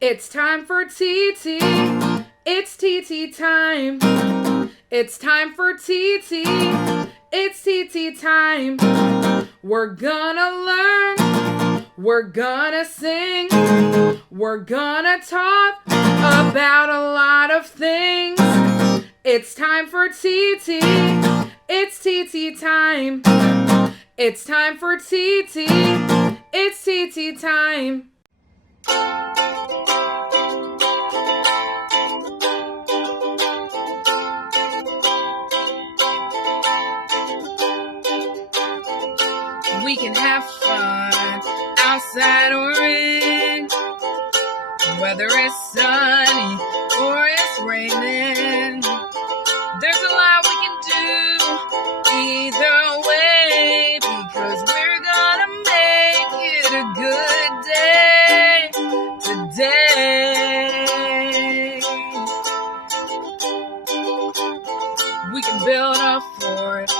It's time for Titi. It's Titi time. It's time for Titi. It's Titi time. We're gonna learn. We're gonna sing. We're gonna talk about a lot of things. It's time for Titi. It's Titi time. It's time for Titi. It's Titi time. We can have fun outside or in, whether it's sunny or it's raining. There's a lot we can do either way, because we're gonna make it a good day today. We can build a fort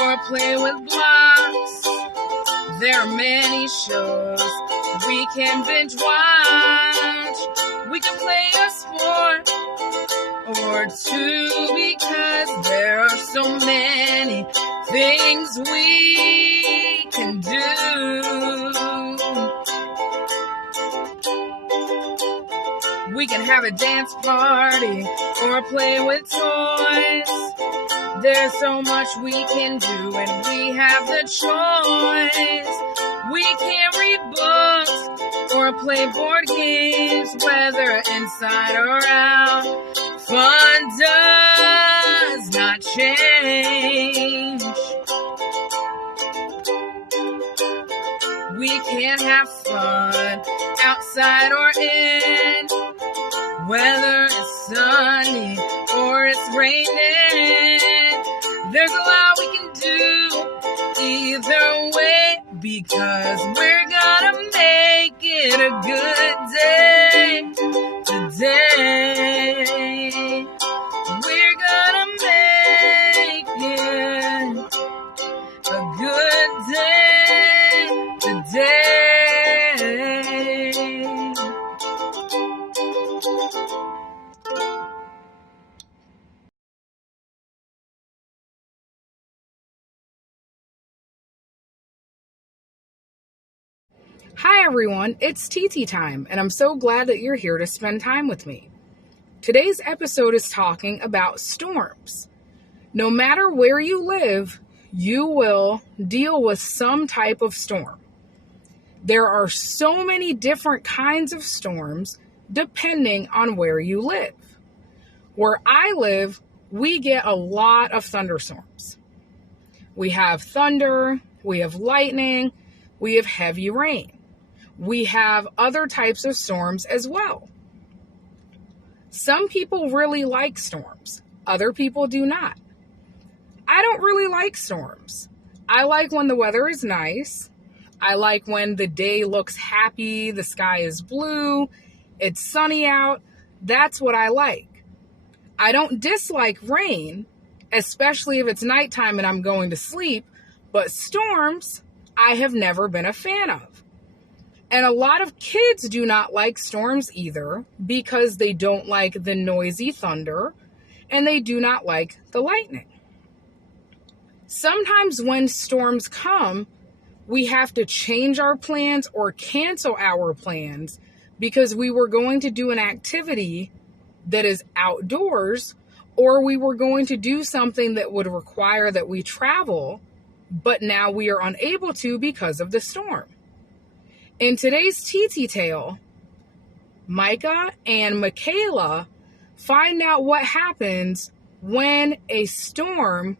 or play with blocks. There are many shows we can binge watch. We can play a sport or two, because there are so many things we can do. We can have a dance party or play with toys. There's so much we can do, and we have the choice. We can read books or play board games, whether inside or out. Fun does not change. We can have fun outside or in, whether it's sunny or it's raining. There's a lot we can do either way, because we're gonna make it a good day today. We're gonna make it a good day today. Hi everyone, it's Titi time, and I'm so glad that you're here to spend time with me. Today's episode is talking about storms. No matter where you live, you will deal with some type of storm. There are so many different kinds of storms depending on where you live. Where I live, we get a lot of thunderstorms. We have thunder, we have lightning, we have heavy rain. We have other types of storms as well. Some people really like storms. Other people do not. I don't really like storms. I like when the weather is nice. I like when the day looks happy, the sky is blue, it's sunny out. That's what I like. I don't dislike rain, especially if it's nighttime and I'm going to sleep, but storms, I have never been a fan of. And a lot of kids do not like storms either, because they don't like the noisy thunder and they do not like the lightning. Sometimes when storms come, we have to change our plans or cancel our plans because we were going to do an activity that is outdoors, or we were going to do something that would require that we travel, but now we are unable to because of the storm. In today's Titi tale, Micah and Michaela find out what happens when a storm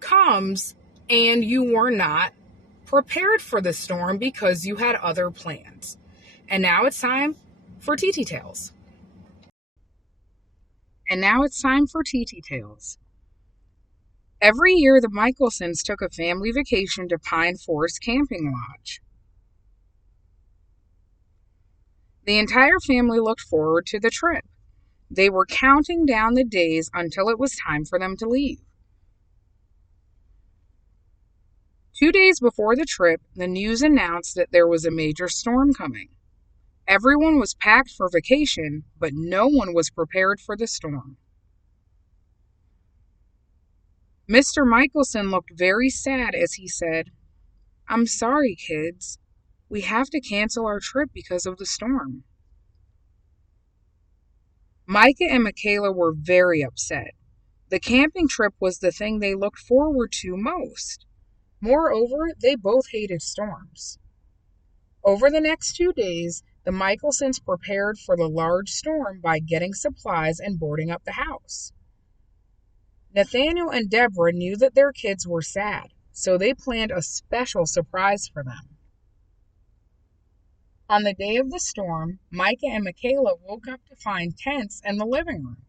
comes and you were not prepared for the storm because you had other plans. And now it's time for Titi Tales. Every year, the Michelsons took a family vacation to Pine Forest Camping Lodge. The entire family looked forward to the trip. They were counting down the days until it was time for them to leave. 2 days before the trip, the news announced that there was a major storm coming. Everyone was packed for vacation, but no one was prepared for the storm. Mr. Michelson looked very sad as he said, "I'm sorry, kids. We have to cancel our trip because of the storm." Micah and Michaela were very upset. The camping trip was the thing they looked forward to most. Moreover, they both hated storms. Over the next 2 days, the Michelsons prepared for the large storm by getting supplies and boarding up the house. Nathaniel and Deborah knew that their kids were sad, so they planned a special surprise for them. On the day of the storm, Micah and Michaela woke up to find tents in the living room.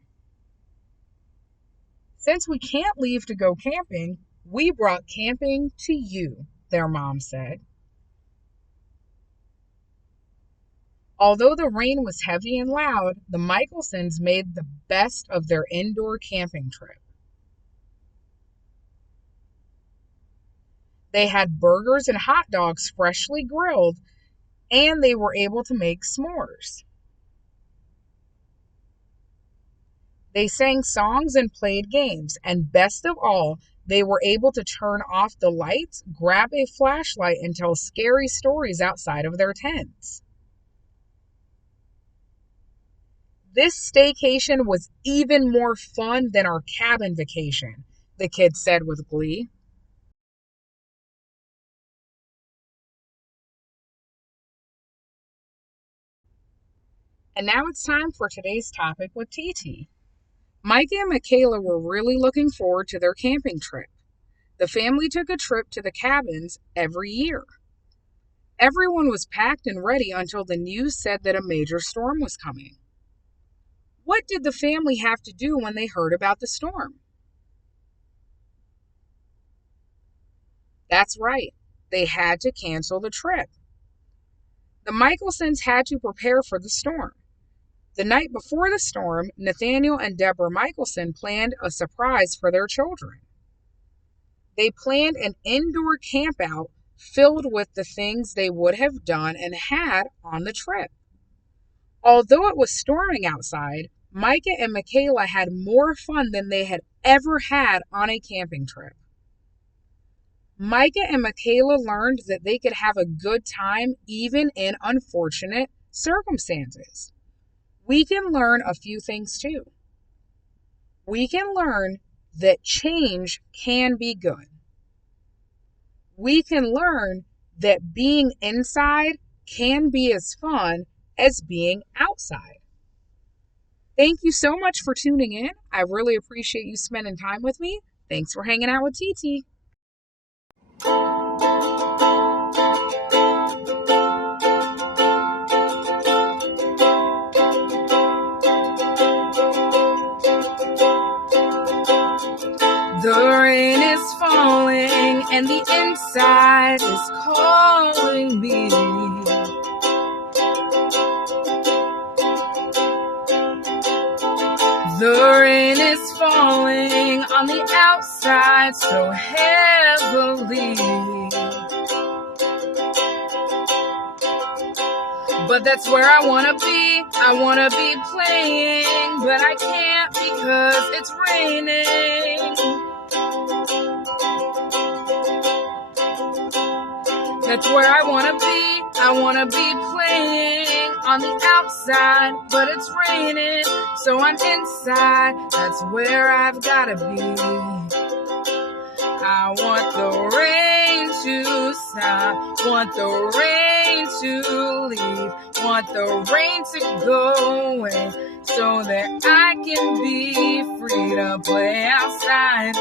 "Since we can't leave to go camping, we brought camping to you," their mom said. Although the rain was heavy and loud, the Michelsons made the best of their indoor camping trip. They had burgers and hot dogs freshly grilled, and they were able to make s'mores. They sang songs and played games, and best of all, they were able to turn off the lights, grab a flashlight, and tell scary stories outside of their tents. "This staycation was even more fun than our cabin vacation," the kids said with glee. And now it's time for today's topic with Titi. Micah and Michaela were really looking forward to their camping trip. The family took a trip to the cabins every year. Everyone was packed and ready until the news said that a major storm was coming. What did the family have to do when they heard about the storm? That's right, they had to cancel the trip. The Michelsons had to prepare for the storm. The night before the storm, Nathaniel and Deborah Michelson planned a surprise for their children. They planned an indoor campout filled with the things they would have done and had on the trip. Although it was storming outside, Micah and Michaela had more fun than they had ever had on a camping trip. Micah and Michaela learned that they could have a good time even in unfortunate circumstances. We can learn a few things too. We can learn that change can be good. We can learn that being inside can be as fun as being outside. Thank you so much for tuning in. I really appreciate you spending time with me. Thanks for hanging out with Titi. The rain is falling and the inside is calling me. The rain is falling on the outside so heavily. But that's where I wanna be. I wanna be playing, but I can't because it's raining. That's where I wanna be. I wanna be playing on the outside, but it's raining, so I'm inside. That's where I've gotta be. I want the rain to stop, want the rain to leave, want the rain to go away, so that I can be free to play outside.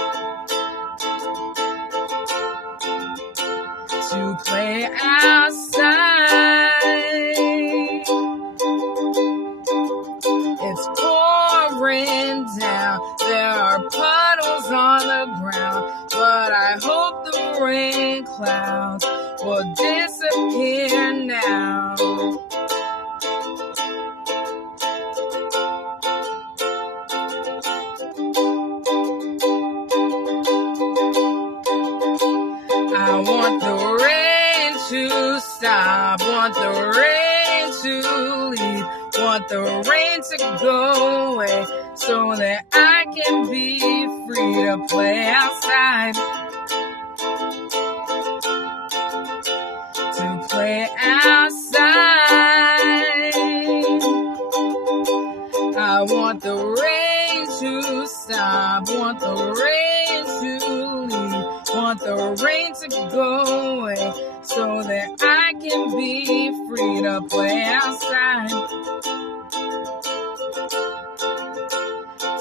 To play outside. It's pouring down, there are puddles on the ground, but I hope the rain clouds will disappear now. I want the rain to stop, want the rain to want the rain to go away so that I can be free to play outside. To play outside. I want the rain to stop. Want the rain to leave. Want the rain to go away so that I can be free to play outside.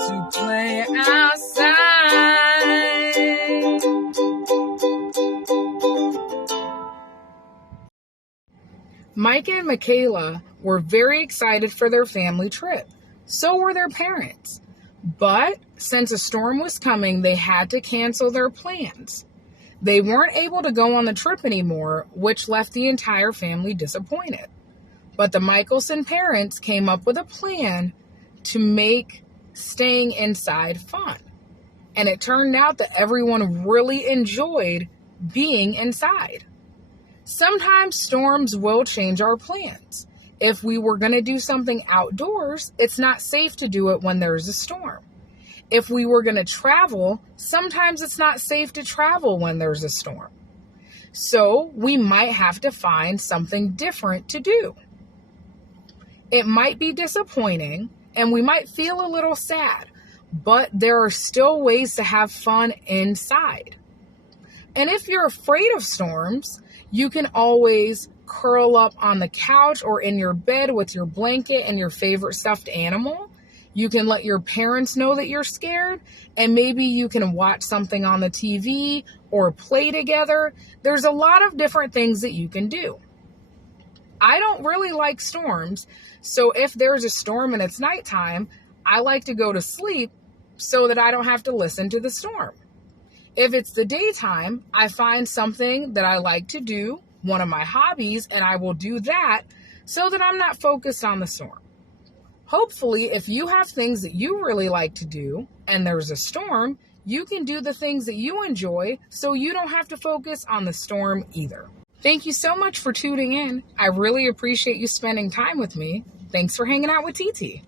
To play outside. Micah and Michaela were very excited for their family trip. So were their parents. But since a storm was coming, they had to cancel their plans. They weren't able to go on the trip anymore, which left the entire family disappointed. But the Michelson parents came up with a plan to make staying inside fun. And it turned out that everyone really enjoyed being inside. Sometimes storms will change our plans. If we were going to do something outdoors, it's not safe to do it when there's a storm. If we were going to travel, sometimes it's not safe to travel when there's a storm. So we might have to find something different to do. It might be disappointing and we might feel a little sad, but there are still ways to have fun inside. And if you're afraid of storms, you can always curl up on the couch or in your bed with your blanket and your favorite stuffed animal. You can let your parents know that you're scared, and maybe you can watch something on the TV or play together. There's a lot of different things that you can do. I don't really like storms, so if there's a storm and it's nighttime, I like to go to sleep so that I don't have to listen to the storm. If it's the daytime, I find something that I like to do, one of my hobbies, and I will do that so that I'm not focused on the storm. Hopefully, if you have things that you really like to do and there's a storm, you can do the things that you enjoy so you don't have to focus on the storm either. Thank you so much for tuning in. I really appreciate you spending time with me. Thanks for hanging out with Titi.